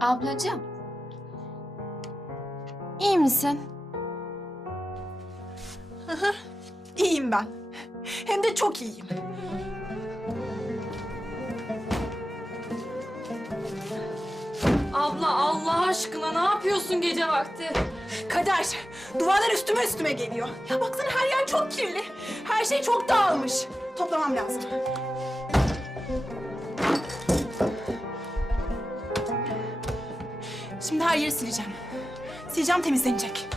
Ablacığım. İyi misin? İyiyim ben. Hem de çok iyiyim. Abla Allah aşkına ne yapıyorsun gece vakti? Kader, duvarlar üstüme üstüme geliyor. Ya baksana her yer çok kirli. Her şey çok dağılmış. Toplamam lazım. Şimdi her yeri sileceğim. Sileceğim temizlenecek.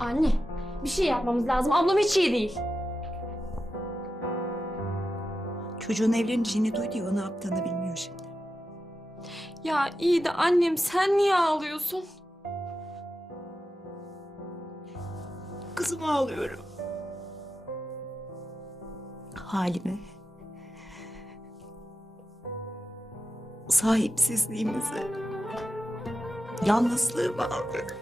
Anne bir şey yapmamız lazım. Ablam hiç iyi değil. Çocuğun evleneceğini duydu ya o ne yaptığını bilmiyor şimdi. Ya iyi de annem sen niye ağlıyorsun? Kızıma ağlıyorum. Halime. Sahipsizliğimize. Yalnızlığıma ağlıyorum.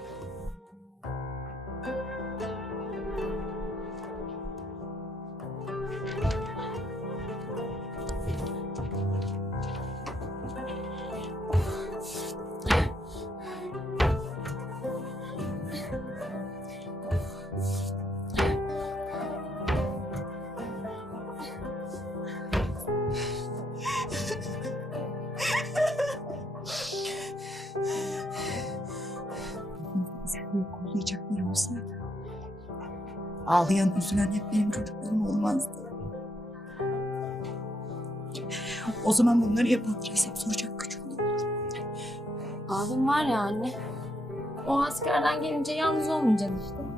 Olsaydı. Ağlayan, üzülen hep benim çocuklarım olmazdı. O zaman bunları hesap soracak güç olur. Abim var ya anne. O askerden gelince yalnız olmayacaksın işte.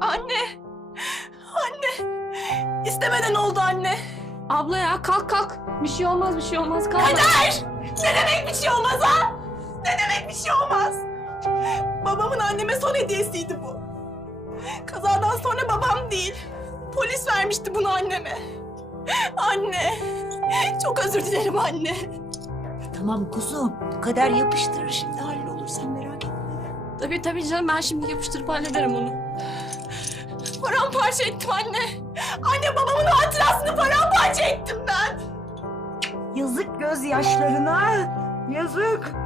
Anne! Anne! İstemeden oldu anne. Abla ya kalk kalk. Bir şey olmaz bir şey olmaz kalk. Kader! Ne demek bir şey olmaz ha? Ne demek bir şey olmaz? Babamın anneme son hediyesiydi bu. Kazadan sonra babam değil, polis vermişti bunu anneme. Anne! Çok özür dilerim anne. Tamam kuzum. Kader yapıştırır şimdi hallolur sen merak etme. Tabii tabii canım ben şimdi yapıştırıp hallederim onu. Paramparça ettim anne. Anne babamın hatırasını paramparça ettim ben. Yazık gözyaşlarına. Yazık.